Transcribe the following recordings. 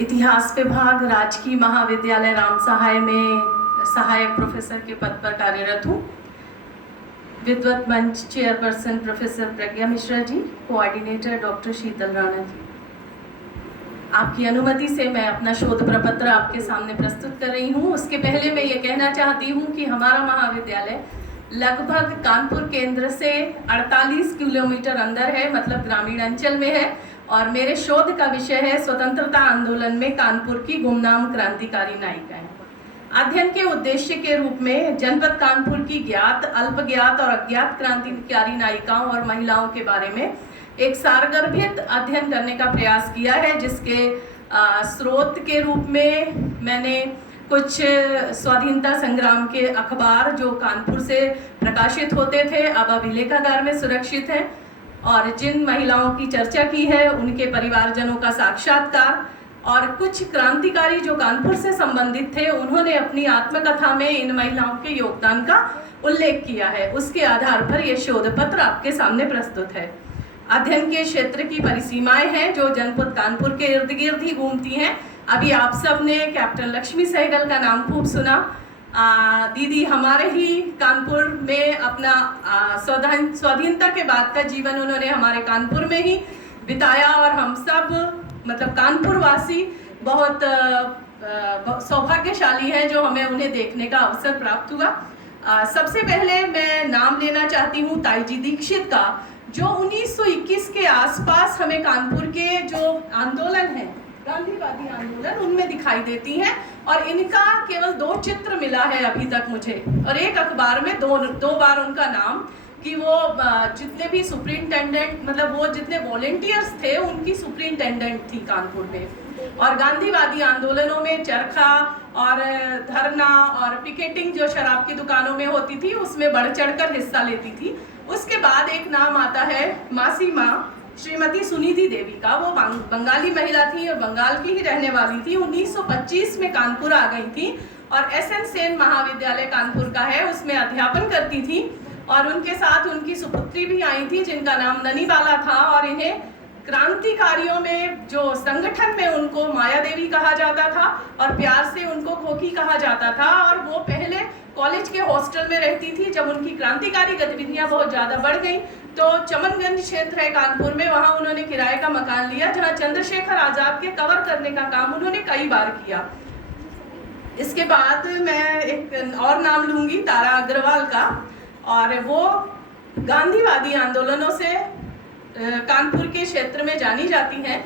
इतिहास विभाग राजकीय महाविद्यालय रामसहाय में सहायक प्रोफेसर के पद पर कार्यरत हूँ। विद्वत मंच चेयरपर्सन प्रोफेसर प्रज्ञा मिश्रा जी, कोऑर्डिनेटर डॉक्टर शीतल राणा जी। आपकी अनुमति से मैं अपना शोध प्रपत्र आपके सामने प्रस्तुत कर रही हूँ। उसके पहले मैं ये कहना चाहती हूँ कि हमारा महाविद्यालय लगभग कानपुर केंद्र से 48 किलोमीटर अंदर है, मतलब ग्रामीण अंचल में है, और मेरे शोध का विषय है स्वतंत्रता आंदोलन में कानपुर की गुमनाम क्रांतिकारी नायिकाएं। अध्ययन के उद्देश्य के रूप में जनपद कानपुर की ज्ञात, अल्पज्ञात और अज्ञात क्रांतिकारी नायिकाओं और महिलाओं के बारे में एक सारगर्भित अध्ययन करने का प्रयास किया है, जिसके स्रोत के रूप में मैंने कुछ स्वाधीनता संग्राम के अखबार जो कानपुर से प्रकाशित होते थे अब अभिलेखागार में सुरक्षित हैं, और जिन महिलाओं की चर्चा की है उनके परिवारजनों का साक्षात्कार, और कुछ क्रांतिकारी जो कानपुर से संबंधित थे उन्होंने अपनी आत्मकथा में इन महिलाओं के योगदान का उल्लेख किया है। उसके आधार पर यह शोध पत्र आपके सामने प्रस्तुत है। अध्ययन के क्षेत्र की परिसीमाएं हैं जो जनपद कानपुर के इर्द गिर्द ही घूमती हैं। अभी आप सब ने कैप्टन लक्ष्मी सहगल का नाम खूब सुना। दीदी हमारे ही कानपुर में अपना स्वाधीनता के बाद का जीवन उन्होंने हमारे कानपुर में ही बिताया, और हम सब मतलब कानपुर वासी बहुत सौभाग्यशाली हैं जो हमें उन्हें देखने का अवसर प्राप्त हुआ। सबसे पहले मैं नाम लेना चाहती हूँ ताईजी दीक्षित का, जो 1921 के आसपास हमें कानपुर के जो आंदोलन है, गांधीवादी आंदोलन, उनमें दिखाई देती हैं, और इनका केवल 2 चित्र मिला है अभी तक मुझे, और एक अखबार में दो बार उनका नाम, कि वो जितने भी सुपरिंटेंडेंट, मतलब वो जितने वॉलेंटियर्स थे उनकी सुपरिंटेंडेंट थी कानपुर में, और गांधीवादी आंदोलनों में चरखा और धरना और पिकेटिंग जो शराब की दुकानों में होती थी उसमें बढ़ चढ़कर हिस्सा लेती थी। उसके बाद एक नाम आता है मासी माँ श्रीमती सुनिधि देवी का। वो बंगाली महिला थी और बंगाल की ही रहने वाली थी। 1925 में कानपुर आ गई थी और SN सेन महाविद्यालय कानपुर का है, उसमें अध्यापन करती थी, और उनके साथ उनकी सुपुत्री भी आई थी जिनका नाम ननीबाला था, और इन्हें क्रांतिकारियों में जो संगठन में उनको माया देवी कहा जाता था और प्यार से उनको खोखी कहा जाता था। और वो पहले कॉलेज के हॉस्टल में रहती थी। जब उनकी क्रांतिकारी गतिविधियां बहुत ज़्यादा बढ़ गई तो चमनगंज क्षेत्र है कानपुर में, वहाँ उन्होंने किराए का मकान लिया जहाँ चंद्रशेखर आजाद के कवर करने का काम उन्होंने कई बार किया। इसके बाद मैं एक और नाम लूँगी तारा अग्रवाल का, और वो गांधीवादी आंदोलनों से कानपुर के क्षेत्र में जानी जाती हैं।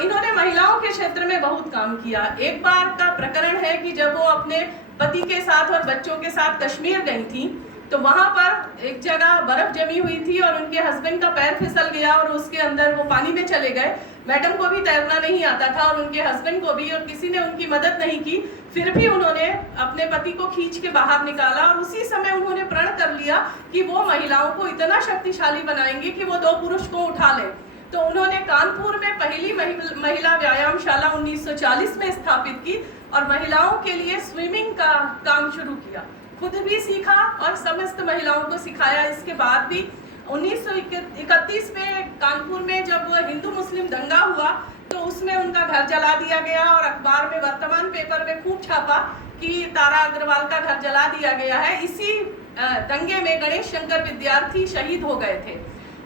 इन्होंने महिलाओं के क्षेत्र में बहुत काम किया। एक बार का प्रकरण है कि जब वो अपने पति के साथ और बच्चों के साथ कश्मीर गई थी तो वहाँ पर एक जगह बर्फ जमी हुई थी और उनके हस्बैंड का पैर फिसल गया और उसके अंदर वो पानी में चले गए। मैडम को भी तैरना नहीं आता था और उनके हस्बैंड को भी, और किसी ने उनकी मदद नहीं की। फिर भी उन्होंने अपने पति को खींच के बाहर निकाला, और उसी समय उन्होंने प्रण कर लिया कि वो महिलाओं को इतना शक्तिशाली बनाएंगे कि वो 2 पुरुष को उठा ले। तो उन्होंने कानपुर में पहली महिला व्यायामशाला 1940 में स्थापित की और महिलाओं के लिए स्विमिंग का काम शुरू किया। खुद भी सीखा और समस्त महिलाओं को सिखाया। इसके बाद भी 1931 में कानपुर में जब हिंदू मुस्लिम दंगा हुआ तो उसमें उनका घर जला दिया गया, और अखबार में, वर्तमान पेपर में खूब छापा कि तारा अग्रवाल का घर जला दिया गया है। इसी दंगे में गणेश शंकर विद्यार्थी शहीद हो गए थे।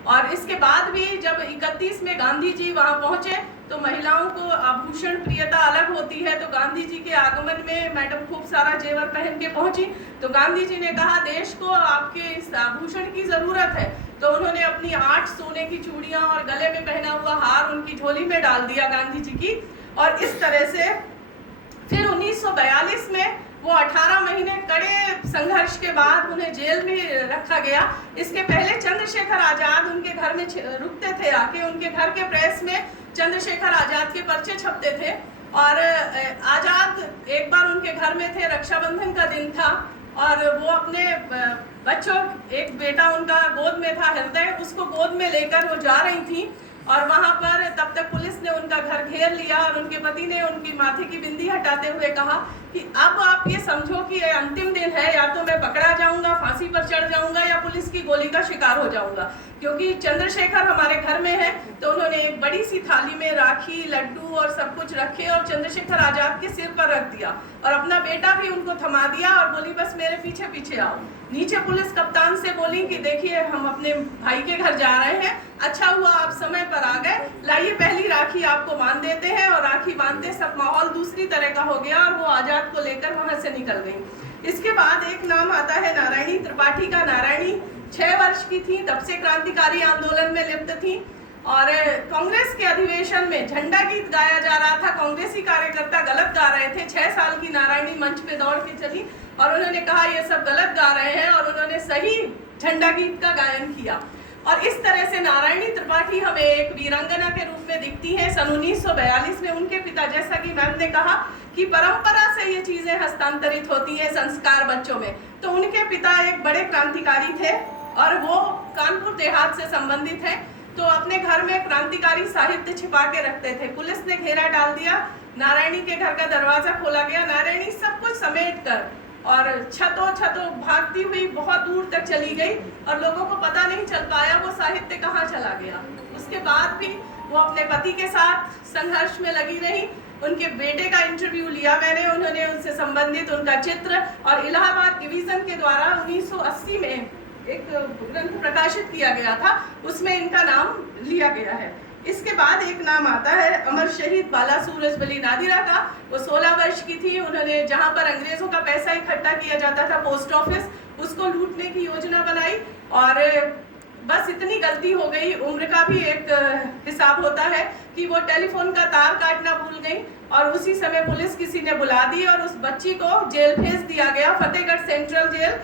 और इसके बाद भी जब 31 में गांधी जी वहाँ पहुँचे तो महिलाओं को आभूषण प्रियता अलग होती है, तो गांधी जी के आगमन में मैडम खूब सारा जेवर पहन के पहुंची। तो गांधी जी ने कहा देश को आपके इस आभूषण की जरूरत है, तो उन्होंने अपनी 8 सोने की चूड़ियां और गले में पहना हुआ हार उनकी झोली में डाल दिया गांधी जी की। और इस तरह से फिर 1942 में वो 18 महीने कड़े संघर्ष के बाद उन्हें जेल में रखा गया। इसके पहले चंद्रशेखर आजाद उनके घर में रुकते थे आके, उनके घर के प्रेस में चंद्रशेखर आजाद के पर्चे छपते थे। और आजाद एक बार उनके घर में थे, रक्षाबंधन का दिन था, और वो अपने बच्चों, एक बेटा उनका गोद में था हृदय, उसको गोद में लेकर वो जा रही थी, और वहाँ पर तब तक पुलिस ने उनका घर घेर लिया और उनके पति ने उनकी माथे की बिंदी हटाते हुए कहा कि अब आप ये समझो कि ये अंतिम दिन है, या तो मैं पकड़ा जाऊंगा, फांसी पर चढ़ जाऊंगा, या पुलिस की गोली का शिकार हो जाऊंगा। क्योंकि चंद्रशेखर हमारे घर में है, तो उन्होंने एक बड़ी सी थाली में राखी, लड्डू और सब कुछ रखे और चंद्रशेखर आजाद के सिर पर रख दिया, और अपना बेटा भी उनको थमा दिया और बोली बस मेरे पीछे पीछे आओ। नीचे पुलिस कप्तान से बोली कि देखिए हम अपने भाई के घर जा रहे हैं, अच्छा हुआ आप समय पर आ गए, लाइए पहली राखी आपको बांध देते हैं। और राखी बांधते सब माहौल दूसरी तरह का हो गया और वो आजाद को लेकर वहां से निकल गई। इसके बाद एक नाम आता है नारायणी त्रिपाठी का। नारायणी 6 वर्ष की थी, तब से क्रांतिकारी आंदोलन में लिप्त थी, और कांग्रेस के अधिवेशन में झंडा गीत गाया जा रहा था, कांग्रेसी कार्यकर्ता गलत गा रहे थे। 6 साल की नारायणी मंच पे दौड़ के चली और उन्होंने कहा ये सब गलत गा रहे हैं, और उन्होंने सही झंडा गीत का गायन किया। और इस तरह से नारायणी त्रिपाठी हमें एक वीरांगना के रूप में दिखती है। सन 1942 में उनके पिता, जैसा कि मैम ने कहा कि परंपरा से ये चीजें हस्तांतरित होती है संस्कार बच्चों में, तो उनके पिता एक बड़े क्रांतिकारी थे और वो कानपुर देहात से संबंधित है, तो अपने घर में क्रांतिकारी साहित्य छिपा के रखते थे। पुलिस ने घेरा डाल दिया, नारायणी के घर का दरवाजा खोला गया, नारायणी सब कुछ समेट कर और छतों भागती हुई बहुत दूर तक चली गई, और लोगों को पता नहीं चल पाया वो साहित्य कहाँ चला गया। उसके बाद भी वो अपने पति के साथ संघर्ष में लगी रही। उनके बेटे का इंटरव्यू लिया मैंने, उन्होंने उनसे संबंधित उनका चित्र, और इलाहाबाद डिवीजन के द्वारा 1980 में एक ग्रंथ प्रकाशित किया गया था, उसमें इनका नाम लिया गया है। इसके बाद एक नाम आता है अमर शहीद बाला सूरजबली नादिरा का। वो 16 वर्ष की थी, उन्होंने जहां पर अंग्रेजों का पैसा इकट्ठा किया जाता था, पोस्ट ऑफिस, उसको लूटने की योजना बनाई, और बस इतनी गलती हो गई, उम्र का भी एक हिसाब होता है, कि वो टेलीफोन का तार काटना भूल गई, और उसी समय पुलिस किसी ने बुला दी और उस बच्ची को जेल भेज दिया गया, फतेहगढ़ सेंट्रल जेल।